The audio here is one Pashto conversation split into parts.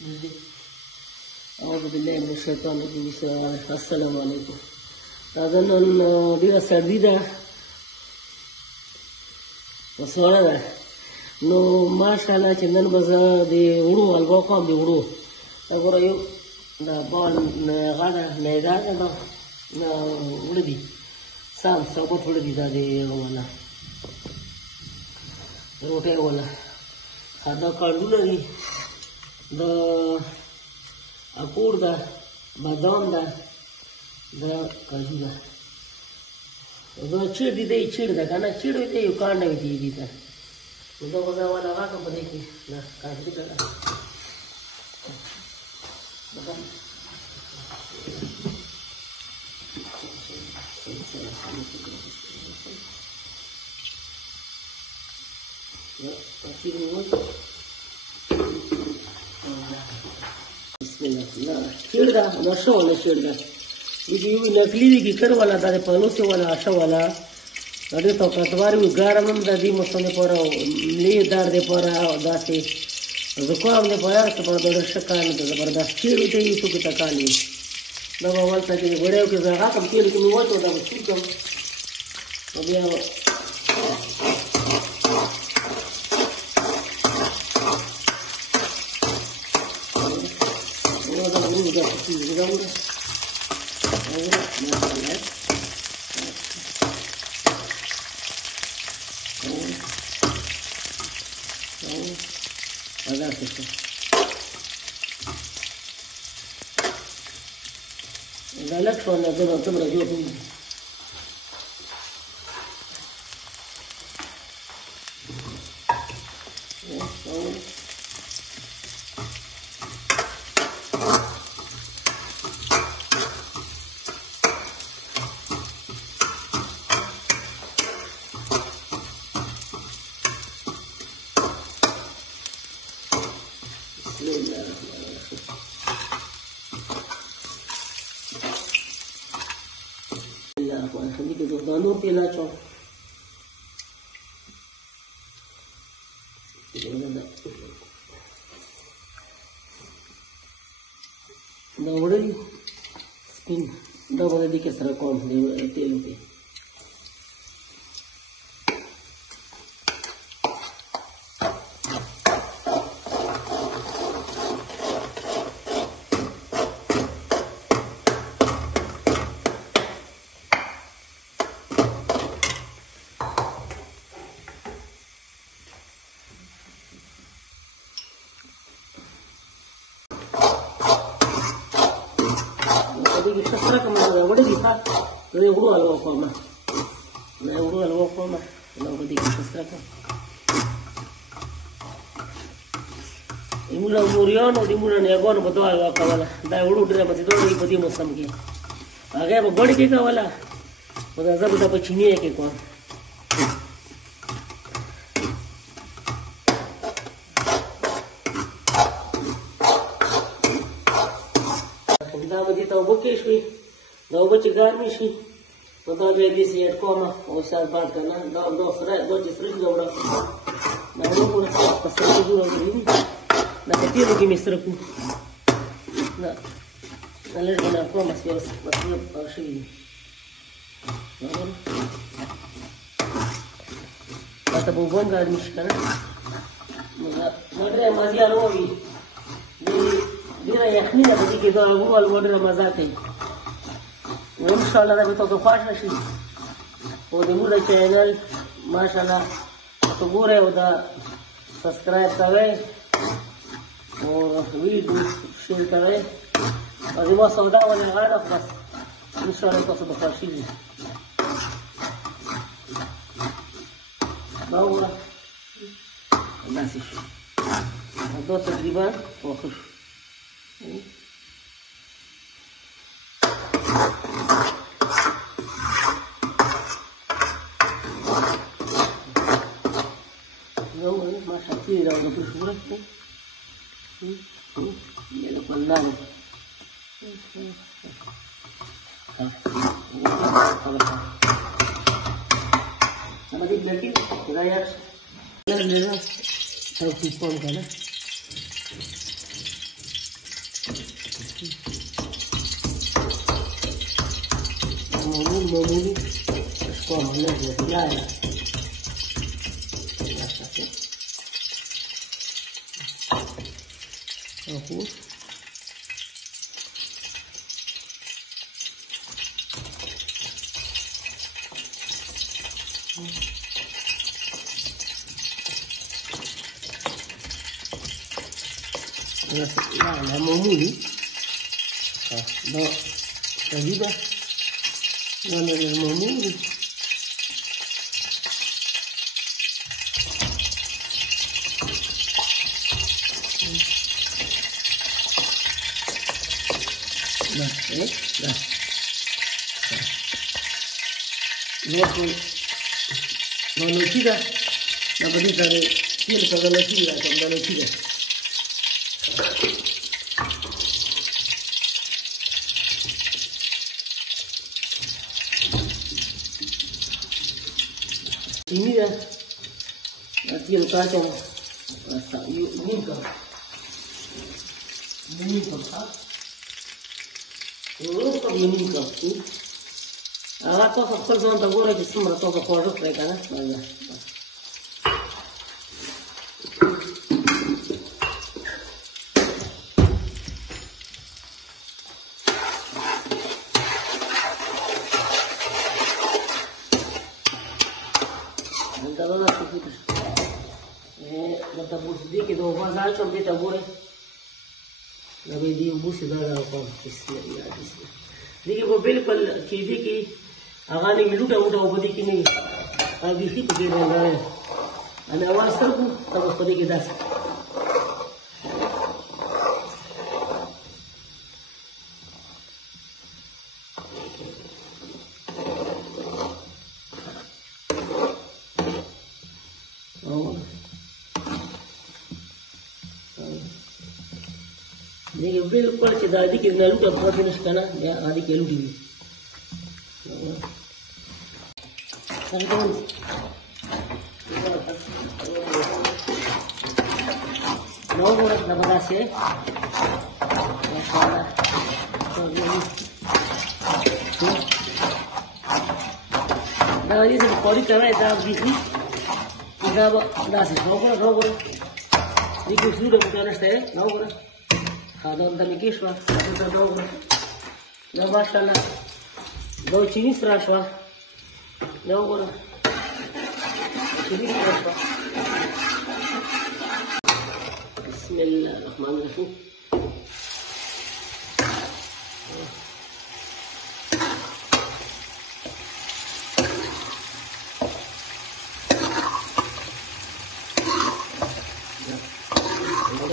أعوذ بالله من الشيطان الرجيم. بسم الله الرحمن الرحيم. السلام عليكم. راځه نن ډېره سردي ده، سوړه ده، نو ماشاءالله چې نن به زه د وړو حلوا کوم. د وړو ګوره یو دا بال غاړه میده ده، دا وړه دي، سام ثابت وړه دي، دا د هغه والا روټۍ والا. دا کاڼونه دي، د اکور ده، بادام ده، دا کاجو ده، دا چیړ دي، دی چیړ ده که نه، چیړ وي ته یو کاڼه وي دي ته. نو دا به زه والا راکړم په دې کې، دا کاجو ده. چیړ ده، دا ښه والا چیړ ده. دې یو نکلي دي کیکر والا، دا د پانوسې والا ښه والا، دا ډېر طاقتور وي. ګرم هم ده دې موسم دپاره، ملي درد دپاره، داسې زکام دپاره، هر څه دپاره دا ډېر ښه کار ده، زبردست چیړ وي ته یو څوک ته کار وي. دا به اولته چې غوړیو کې زه راکړم، تېلو کې مې واچوم، دا به سور کړم، او بیا دا لږ شو نه دومره جوړ کړي. خليك دور تیل اچوم. دا وړي سپین، دا به دې کې سره کوم تیلو کې. Jadi kita serah kemana? Udah bisa. Ini udah alwa koma. Nah udah alwa koma. Nah udah kita serah kok. Imula murian atau imula neagon betul alwa kawala. Dah udah masih tu lagi bodi musim ke. Agak apa body ke kawala? Udah zaman dah pecini ya ke kau. دا به دې ته اوبه کېښوي، دا اوبه چې ګرمې شي نو دا بیا دې سې اډ کومه او سر باد که نه، دا چې سره شي دا وړه، دا وړه په سره کې جوړه کړي دي، دا په تېلو کې مې سره کړو، دا لږ به نه کومه بیا مطلب شوي دي. دا ته به اوبه هم ګرمې شي که نه، نو دا ډېره مزیار ووي. ډېره یخني ده په دې کې، دا حلوا ډېره مزه کوي. نو انشاءالله دا به تاسو خوښه شي. او د موږ د چینل ماشاءالله تاسو ګورئ او دا سبسکرایب کوئ او ویډیو شیر کوئ او زما سودا ولې غاړه بس انشاءالله تاسو به خوښېږي. دا وګوره داسې شو، دا تقریبا پاخه شو. Masih ada orang bersurat ni. Ini ada pandang. Sama di belakang kita ya. Yang ni lah, tahu kupon kan? معمولي اشطاها نازلة لا اهو. لا معمولي لا جديدة ولا المعمولي لا ايه لا no lo tira la patita de piel que lo tira cuando lo tira y mira así el cacho hasta nunca nunca ahora toca por donde ahora que se me toca por lo que cada vaya andaba la chiquita la tabur di que do vazar con de tabur la vedi un bus da la con bismillah देखिए वो बिल्कुल चीज़ें की आगाने की लूटा उठा वो देखी नहीं अभी ही तो दे रहा है अने आवाज़ सब तब उसको देखिए दस देखिए बिल्कुल दादी की लूटा बहुत फिनिश करना या आदि के लूटी भी लोग और नबरा से माशाल्लाह तो ये दादी से कोई कर रहा है दादी भी दादी रोग देखिए शुरू में क्या नष्ट है रोग هذا ندمجيه شوية هذا دوغرة لا ما شاء الله لو تشيني سرا شوية دوغرة تشيني سرا شوية بسم الله الرحمن الرحيم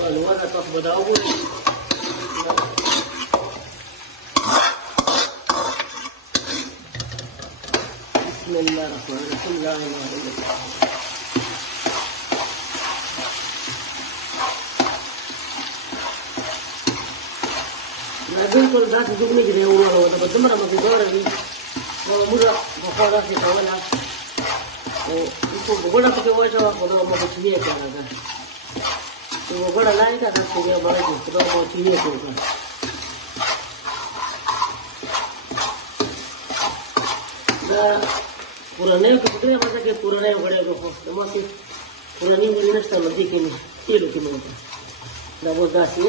الوضع تصبح داوود بسم الله الرحمن الرحيم لا اله الا الله ما بالكل ذات جبني كده هو ده بدمر ما في دور دي هو مره بخورا في حوالها ويكون بقولها في وجهه وده ما بتشيله كده तो वो बड़ा लाएगा ना तो ये बड़ा दूसरा बहुत ही है होगा ना पुराने कपड़े मतलब कि पुराने बड़े को नमस्ते पुरानी वाली नस्ल नदी के में ये लोग के में ना वो दासी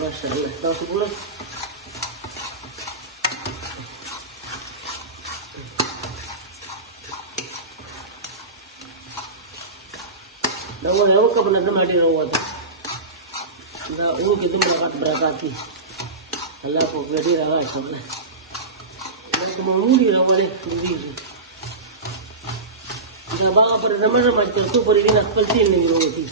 माशाल्लाह दासी बोलो ना वो है वो कब नजर माटी रहा था ना वो कि तुम बराकाती अल्लाह को गड़ी रहा है सब ना तो मामूली रहा वाले दूरी ना बाबा पर रमन मचते तो पर इधर अक्कल तीन नहीं होती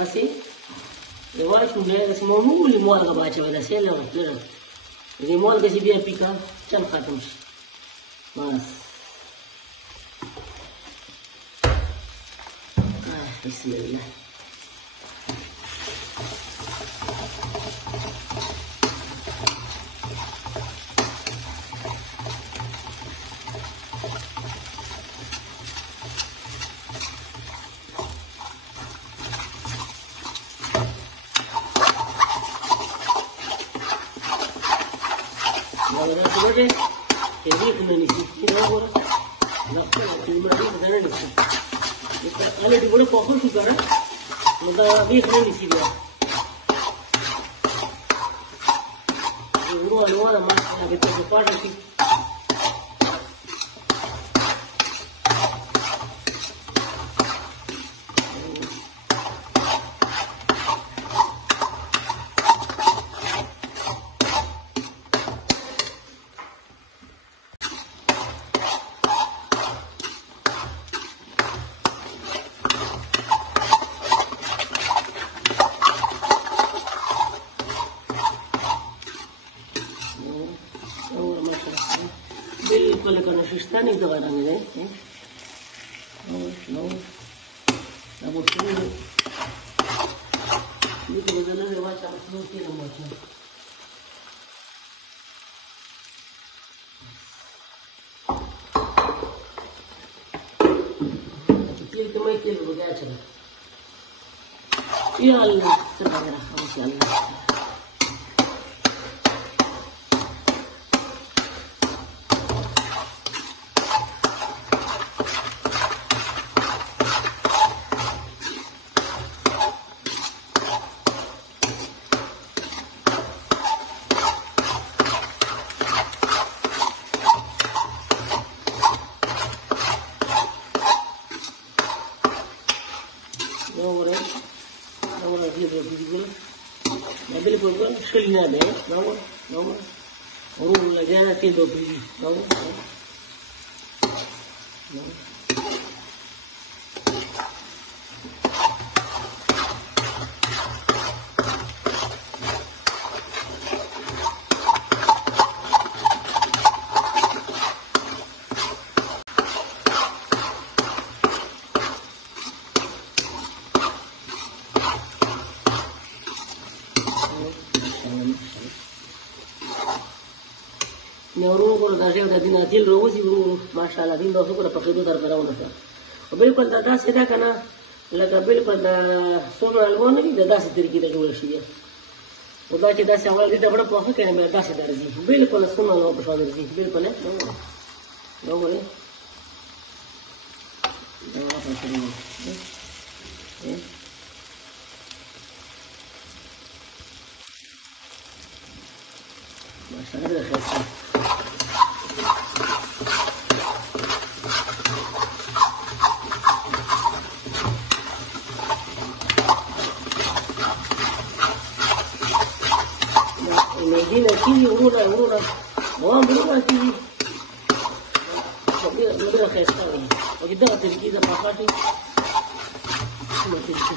Masih, lewat sudah ke semua mulu mual ke baca pada saya lewat tu. Jadi mual ke si dia pika, can khatam. Mas, Bismillah. Already बड़े पकड़ चुका है मतलब भी नहीं निसी गया वो लोग ना मार के तो पार की बिल्कुल करना शिस्ता नहीं दवा रंग है नो अब उसको ये तो बदलने के बाद चार सौ के नंबर है तेल तो मैं तेल हो गया चला ये अल्लाह चला गया हम अल्लाह बिल्कुल शिलना दे और लगा के दो Neurung kalau dasar udah dinajil rohu sih bro, masalah din dosu kalau pakai itu terkena udah. Bilik pada das kita karena laga bilik pada sono algo nih das itu kita jual sih ya. Udah kita awal kita pada pakai kayak mereka das itu sih. Bilik pada sono algo pakai sih. Bilik pada, no boleh. Jangan apa sih. Masalah dah selesai. Ini lagi urut, mau berapa lagi? Tapi lebih rakyat sekali. Bagi dah terkini dah pakai tu, macam tu.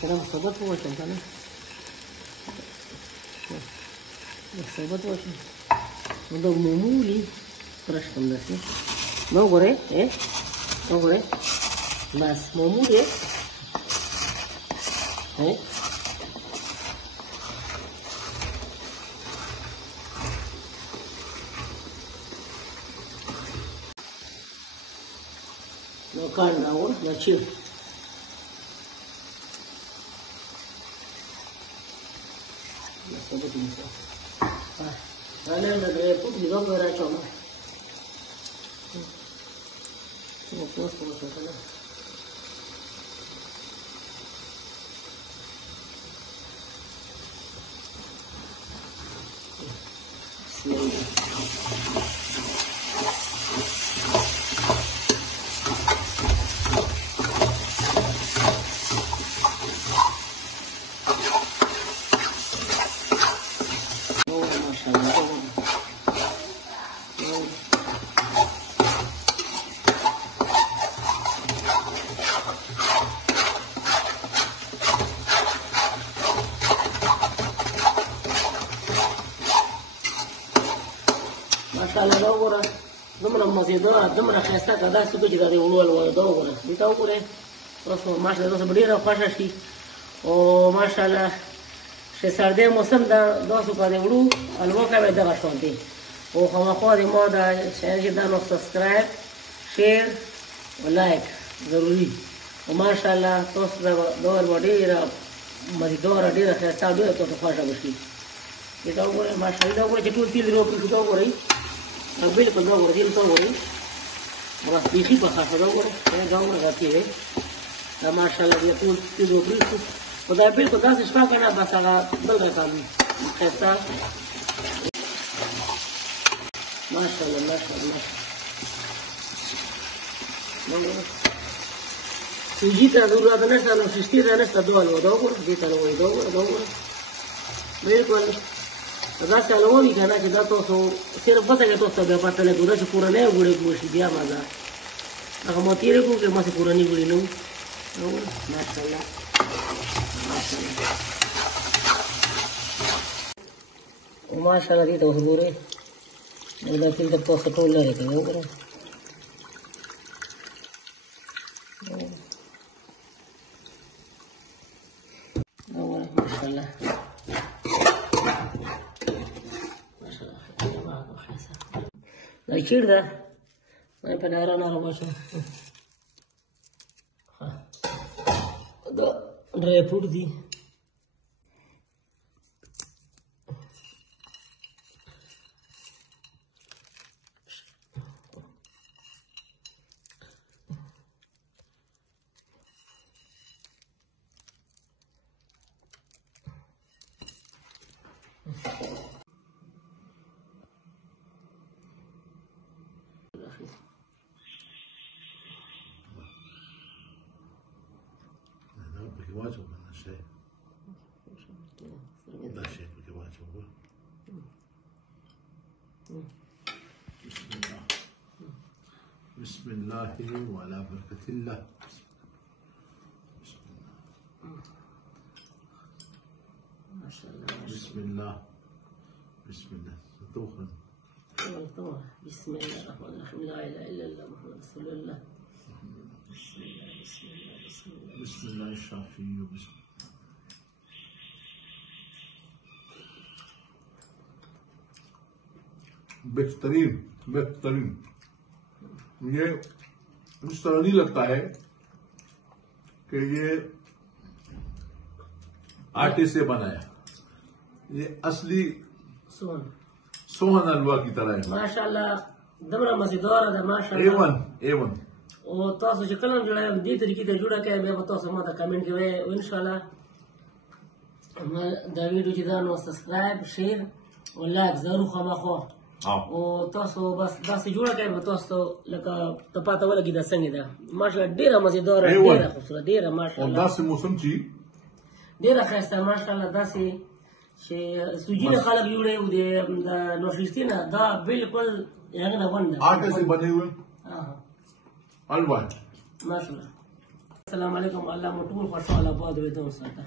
Sekarang sobat macam mana? Sobat macam. Untuk memuli terus kembali. Mau goreng? Mau goreng? Mas memuli? Makan awal, macam. Sobat ini. Kalian dah gaya pun juga beracun. Puas sana. ماشاءالله دا وګوره دومره مزېداره دومره ښایسته که داسې وکړو چې دا د وړو حلوا دا وګوره دې ته وګورئ تاسو ماشاءالله تاسو به ډېره خوښه شي او ماشاءالله چې سردی موسم ده داسې په د وړو حلوا کوئ دغه شان دی او خامخا د ما دا چینل چې دا نو سبسکرایب شیر او لایک ضروري او ماشاءالله تاسو دا حلوا ډېره مزېداره ډېره ښایسته او ډېره تاسو خوښه به شي دې ته وګورئ ماشاءالله دا وګورئ چې ټول تیل رو پرېښو دا وګورئ بالکل دا وګورئ تیل ته وګورئ بس بیخي پخه شوه دا وګورئ دا وګورئ دا تیل دی دا ماشاءالله دې ټول تیل رو پرېښو خو دا بالکل داسې شپه که نه بس هغه بل رقم وي ښایسته ماشاءالله ماشاءالله سوجي ته ضرورت نشته نو شیشتې ته نشته دا حلوا دا وګوره دې ته وایي دا وګوره دا وګوره بالکل داسې حلوا وي که نه چې دا تاسو صرف بس هغه تاسو ته بیا پته لګي داسې کورنۍ غوړي وشي بیا مزه هغه ما تېرې کړو که ماسې کورنۍ غوړي نه وو دا وګوره ماشاءالله ماشاءالله ماشاءالله دې ته اوس ګورئ دا تیل ته تاسو ټول لرې کوي وګوره ماشاءالله دا چیړ ده ما په ناره ناره واچوم دا ډرای فروټ دي واجب من الشيء لا شيء واجب بسم الله بسم الله وعلى بركة الله بسم الله ما شاء الله بسم الله بسم الله توخن بسم الله الرحمن الرحيم لا اله الا الله محمد رسول الله بسم الله بسم الله بسم الله بسم الله الشافي بسم बेहतरीन बेहतरीन ये इस तरह नहीं लगता है कि ये आटे से बनाया ये असली सोहन हलवा की तरह है माशाल्लाह दमरा मजेदार है माशाल्लाह A1 او تاسو چې کله جوړایم دې طریقې ته جوړه کړئ بیا به تاسو ما ته کمنټ کوئ او انشاءالله دا ویډیو چې دا نو سبسکرایب شیر او لایک ضرور خامخا او تاسو بس داسې جوړه کړئ به تاسو لکه ته پاته ولګي دا څنګه ده ماشاءالله ډېره مزیداره ډېره خوبصورت ډېره ماشاءالله او داسې موسم چې ډېره ښایسته ماشاءالله داسې چې سوجي نه خلک جوړوي او د نوشیستي نه دا بالکل هغه نه غونډه आटे से बने हुए हलवा ماشاءالله السلام علیکم الله مو ټول خوشاله باد وي دوه ساته